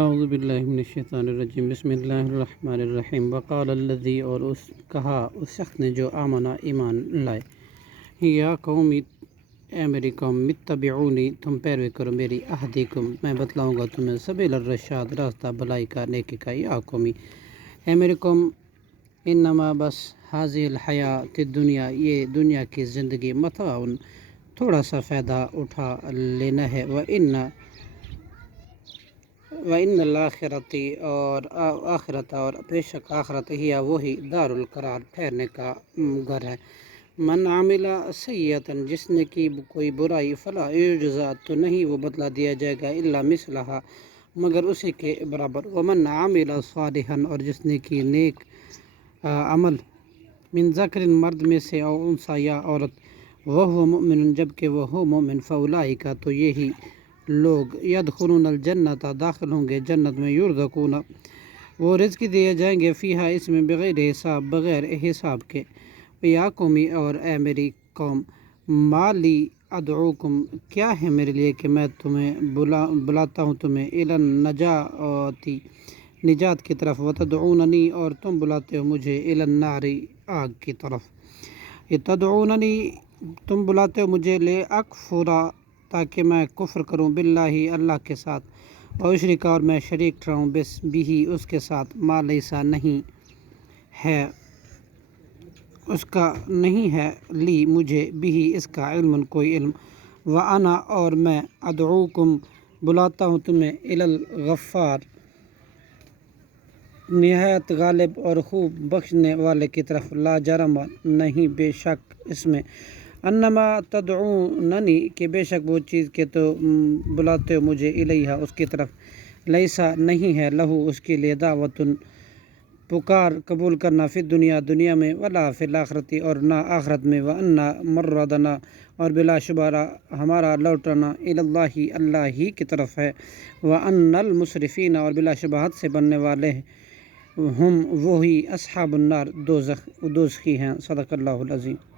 اعوذ باللہ من الشیطان الرجیم، بسم اللہ الرحمن الرحیم۔ وقال الذی، اور کہا اس شخص نے جو آمنا ایمان لائے، یا قومی، اے میری قوم، متبعونی، تم پیروی کرو میری، اہدیکم، میں بتلاؤں گا تمہیں، سبیل الرشاد، راستہ بھلائی کا، نیکی کا، یا قومی، اے میری قوم، انما، بس، حاضی الحیات الدنیا، یہ دنیا کی زندگی، متاع، تھوڑا سا فائدہ اٹھا لینا ہے، وَإِنَّ الْآخِرَةَ، اور آخرت، اور بے شک آخرت، ہی وہی دار القرار، ٹھہرنے کا گھر ہے۔ من عمل سیئۃ، جس نے کی کوئی برائی، فلا یجزا، تو نہیں وہ بدلہ دیا جائے گا، الا مثلھا، مگر اسی کے برابر، ومن عمل صالحا، اور جس نے کی نیک عمل، من ذکر، مرد میں سے، او انثی، یا عورت، وہو مؤمن، جبکہ وہ ہو مومن، فاولئک، تو یہی لوگ، یدخلون الجنت، داخل ہوں گے جنت میں، یرزقون، وہ رزق دیے جائیں گے، فیہا، اس میں، بغیر حساب، بغیر حساب کے۔ یا قومی، اور اے میری قوم، ما لی ادعوکم، کیا ہے میرے لیے کہ میں تمہیں بلاتا ہوں تمہیں، الی النجاۃ، نجات کی طرف، وتدعوننی، اور تم بلاتے ہو مجھے، الی النار، آگ کی طرف۔ تدعوننی، تم بلاتے ہو مجھے، لاکفر، تاکہ میں کفر کروں، باللہ، اللہ کے ساتھ، واشرک، اور میں شریک ٹھہراؤں، بھی اس کے ساتھ، ما لیسا، نہیں ہے اس کا، نہیں ہے، لی مجھے، بھی اس کا، علم، کوئی علم، وانا، اور میں، ادعوکم، بلاتا ہوں تمہیں، الی الغفار، نہایت غالب اور خوب بخشنے والے کی طرف، لا جرم، نہیں بے شک اس میں، انما تدعوننی، کہ بے شک وہ چیز کہ تو بلاتے ہو مجھے، الیہا، اس کی طرف، لیسا، نہیں ہے، لہو، اس کے لیے، دعوت، پکار قبول کرنا، فی الدنیا، دنیا میں، ولا فی الآخرۃ، اور نہ آخرت میں، وان مردنا، اور بلا شبہ ہمارا لوٹنا، الی اللہ، اللہ ہی کی طرف ہے، وان المسرفین، اور بلا شبہ حد سے بننے والے ہم وہی، اصحاب النار، دوزخی ہیں۔ صدق اللہ العظیم۔